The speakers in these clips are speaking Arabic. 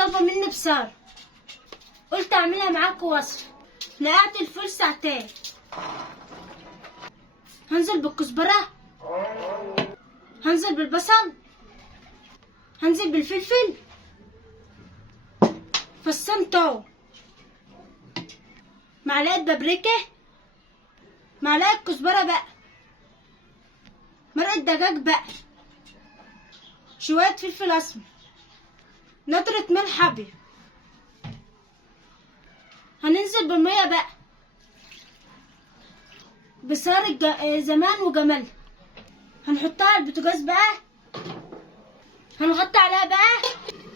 طالبة مني بصار، قلت اعملها معاكوا وصفة. نقعت الفول ساعتين، هنزل بالكزبرة، هنزل بالبصل، هنزل بالفلفل، فصين توم، معلقة بابريكا، معلقة كزبرة بقى، مرقة دجاج بقى، شوية فلفل اسمر، نطرة ملح ابيض. هننزل بالمية بقى، بصار زمان وجمال. هنحطها على البوتاجاز بقى، هنغطي عليها بقى.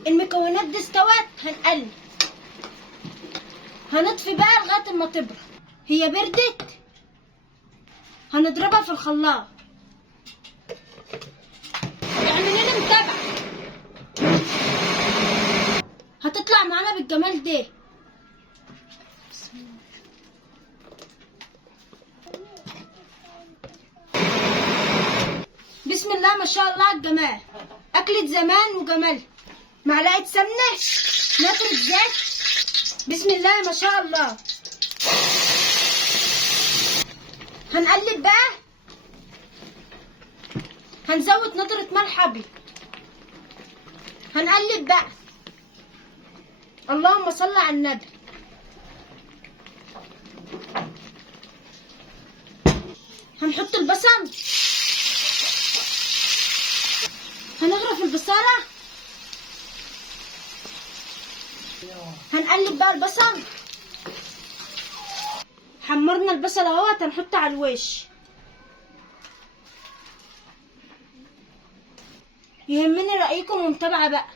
المكونات دي استوت، هنقلب، هنطفي بقى لغاية ما تبرد. هي بردت، هنضربها في الخلاط. اعملي لي متابعة، هتطلع معانا بالجمال ده. بسم الله ما شاء الله على الجمال، أكلة زمان وجمال. معلقة سمنة، نطرة زيت، بسم الله ما شاء الله. هنقلب بقى، هنزود نطرة ملح أبيض، هنقلب بقى. اللهم صل على النبي. هنحط البصل، هنغرف البصارة، هنقلب بقى البصل. حمرنا البصل اهوت، هنحطه على الوش. يهمني رأيكم ومتابعة بقى.